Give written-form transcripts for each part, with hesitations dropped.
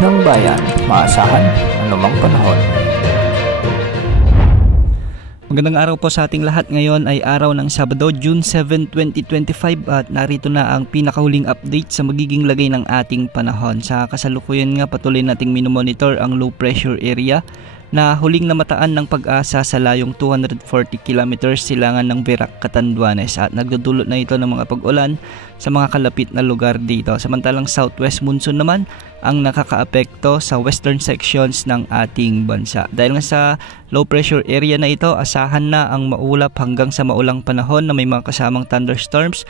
ng bayan, maasahan anumang panahon. Magandang araw po sa ating lahat. Ngayon ay araw ng Sabado, June 7, 2025 at narito na ang pinakahuling update sa magiging lagay ng ating panahon. Sa kasalukuyan nga patuloy nating minomonitor ang low pressure area na huling namataan ng Pag-asa sa layong 240 km silangan ng Verac, Catanduanes at nagdudulot na ito ng mga pag-ulan sa mga kalapit na lugar dito. Samantalang southwest monsoon naman ang nakakaapekto sa western sections ng ating bansa. Dahil nga sa low pressure area na ito, asahan na ang maulap hanggang sa maulang panahon na may mga kasamang thunderstorms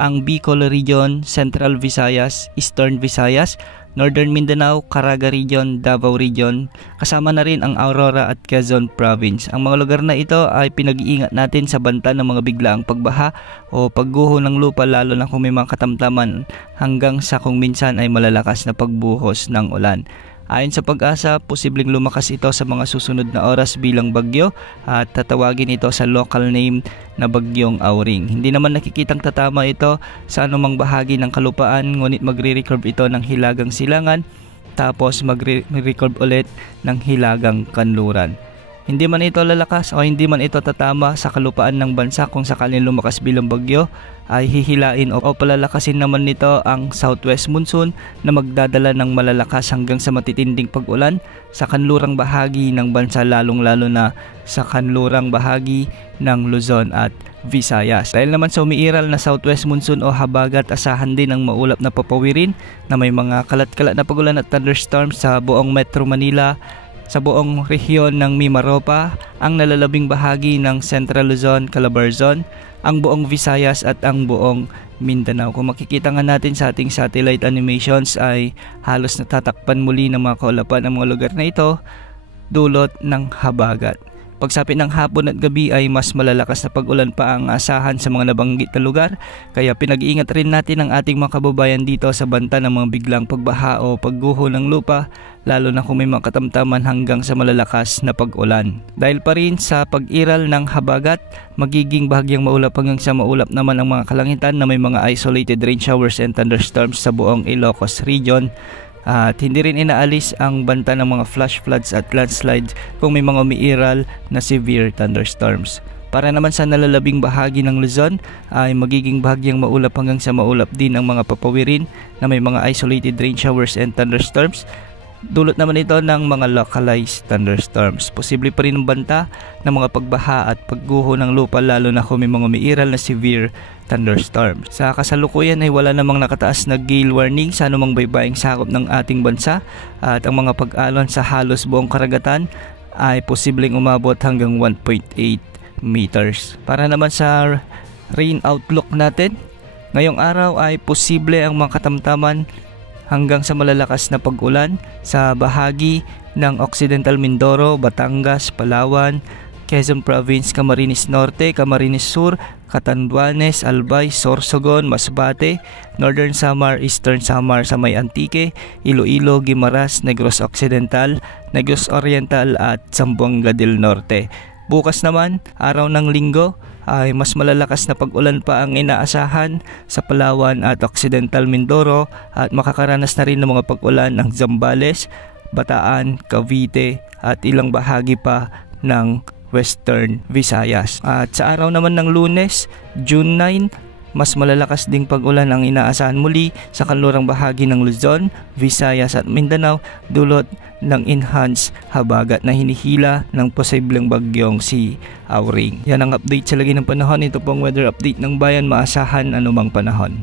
ang Bicol Region, Central Visayas, Eastern Visayas, Northern Mindanao, Caraga Region, Davao Region, kasama na rin ang Aurora at Quezon Province. Ang mga lugar na ito ay pinag-iingat natin sa banta ng mga biglaang pagbaha o pagguho ng lupa, lalo na kung may mga katamtaman hanggang sa kung minsan ay malalakas na pagbuhos ng ulan. Ayon sa Pag-asa, posibleng lumakas ito sa mga susunod na oras bilang bagyo at tatawagin ito sa local name na Bagyong Auring. Hindi naman nakikitang tatama ito sa anumang bahagi ng kalupaan, ngunit magre-recurve ito ng hilagang silangan tapos magre-recurve ulit ng hilagang kanluran. Hindi man ito lalakas o hindi man ito tatama sa kalupaan ng bansa, kung sakaling lumakas bilang bagyo ay hihilain o palalakasin naman nito ang southwest monsoon na magdadala ng malalakas hanggang sa matitinding pag-ulan sa kanlurang bahagi ng bansa, lalong-lalo na sa kanlurang bahagi ng Luzon at Visayas. Dahil naman sa umiiral na southwest monsoon o habagat, asahan din ang maulap na papawirin na may mga kalat-kalat na pag-ulan at thunderstorms sa buong Metro Manila, sa buong rehiyon ng Mimaropa, ang nalalabing bahagi ng Central Luzon, Calabarzon, ang buong Visayas at ang buong Mindanao. Kung makikita nga natin sa ating satellite animations ay halos natatakpan muli ng mga kaulapan ang mga lugar na ito dulot ng habagat. Pagsapit ng hapon at gabi ay mas malalakas na pag-ulan pa ang asahan sa mga nabanggit na lugar, kaya pinag-iingat rin natin ang ating mga kababayan dito sa banta ng mga biglang pagbaha o pagguho ng lupa, lalo na kung may mga katamtaman hanggang sa malalakas na pag-ulan. Dahil pa rin sa pag-iral ng habagat, magiging bahagyang maulap hanggang sa maulap naman ang mga kalangitan na may mga isolated rain showers and thunderstorms sa buong Ilocos Region. At hindi rin inaalis ang banta ng mga flash floods at landslides kung may mga umiiral na severe thunderstorms. Para naman sa nalalabing bahagi ng Luzon ay magiging bahagyang maulap hanggang sa maulap din ang mga papawirin na may mga isolated rain showers and thunderstorms. Dulot naman ito ng mga localized thunderstorms. Posible pa rin ang banta ng mga pagbaha at pagguho ng lupa, lalo na kung may mga umiiral na severe thunderstorms. Sa kasalukuyan ay wala namang nakataas na gale warning sa anumang baybaying sakop ng ating bansa at ang mga pag-alon sa halos buong karagatan ay posibleng umabot hanggang 1.8 meters. Para naman sa rain outlook natin, ngayong araw ay posible ang mga katamtaman hanggang sa malalakas na pag-ulan sa bahagi ng Occidental Mindoro, Batangas, Palawan, Quezon Province, Camarines Norte, Camarines Sur, Catanduanes, Albay, Sorsogon, Masbate, Northern Samar, Eastern Samar sa may Antique, Iloilo, Guimaras, Negros Occidental, Negros Oriental at Zamboanga del Norte. Bukas naman, araw ng Linggo, ay mas malalakas na pag-ulan pa ang inaasahan sa Palawan at Occidental Mindoro at makakaranas na rin ng mga pag-ulan ng Zambales, Bataan, Cavite at ilang bahagi pa ng Western Visayas. At sa araw naman ng Lunes, June 9, mas malalakas ding pag-ulan ang inaasahan muli sa kanlurang bahagi ng Luzon, Visayas at Mindanao dulot ng enhanced habagat na hinihila ng posibleng bagyong si Auring. Yan ang update sa lagi ng panahon. Ito pong weather update ng bayan, maasahan anumang panahon.